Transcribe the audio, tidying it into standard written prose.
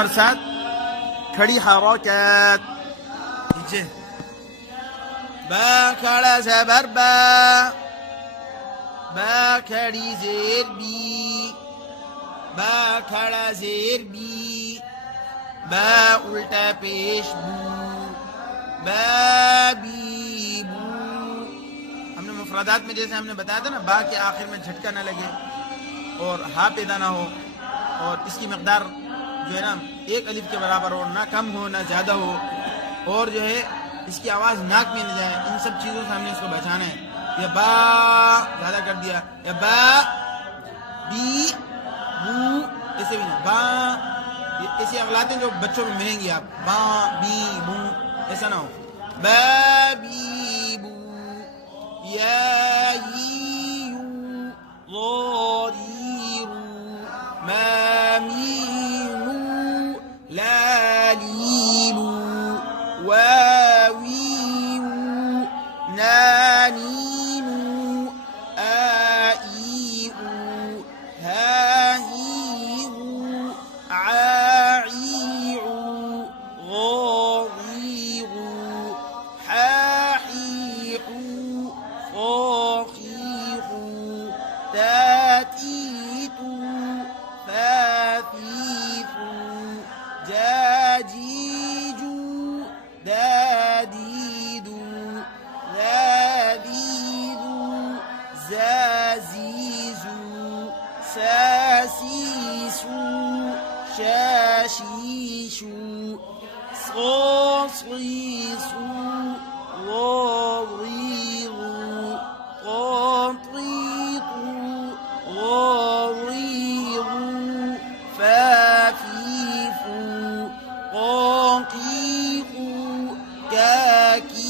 ہمارے ساتھ کھڑی حرکات. نیچے با کھڑا زبر با، با کھڑی زیر بی، با کھڑا زیر بی، با الٹا پیش بو، با بی بو. ہم نے مفردات میں جیسے ہم نے بتایا تھا نا، با کے آخر میں جھٹکا نہ لگے اور ہا پیدا نہ ہو، اور اس کی مقدار جو ہے نا ایک الف کے برابر ہو، نہ کم ہو نہ زیادہ ہو، اور جو ہے اس کی آواز ناک میں نہ جائے. ان سب چیزوں سے ہم نے اس کو بچانا ہے. یہ با زیادہ کر دیا، یا با بی بو ایسے بھی نہیں. با ایسی اغلاطیں جو بچوں میں ملیں گی، آپ با بی بو ایسا نہ ہو. با بی بو، یا ی یو، ضا ری رو، ما می نو، لا لی لو، واوی وو، نا نی نو، آ ای او، ها ہی ہو، عا عی عو، غا غی غو، حا حی حو، خا خی خو، تا تی تو، ثا ثی ثو، جا جی جو، دا دی دو، ذا ذی ذو، زا زی زو، سا سی سو، شا شی شو، صا صی صو، ضا ضی ضو، طا طی طو، غا ضی غو، فا فی فو، قا قی قو، کا کی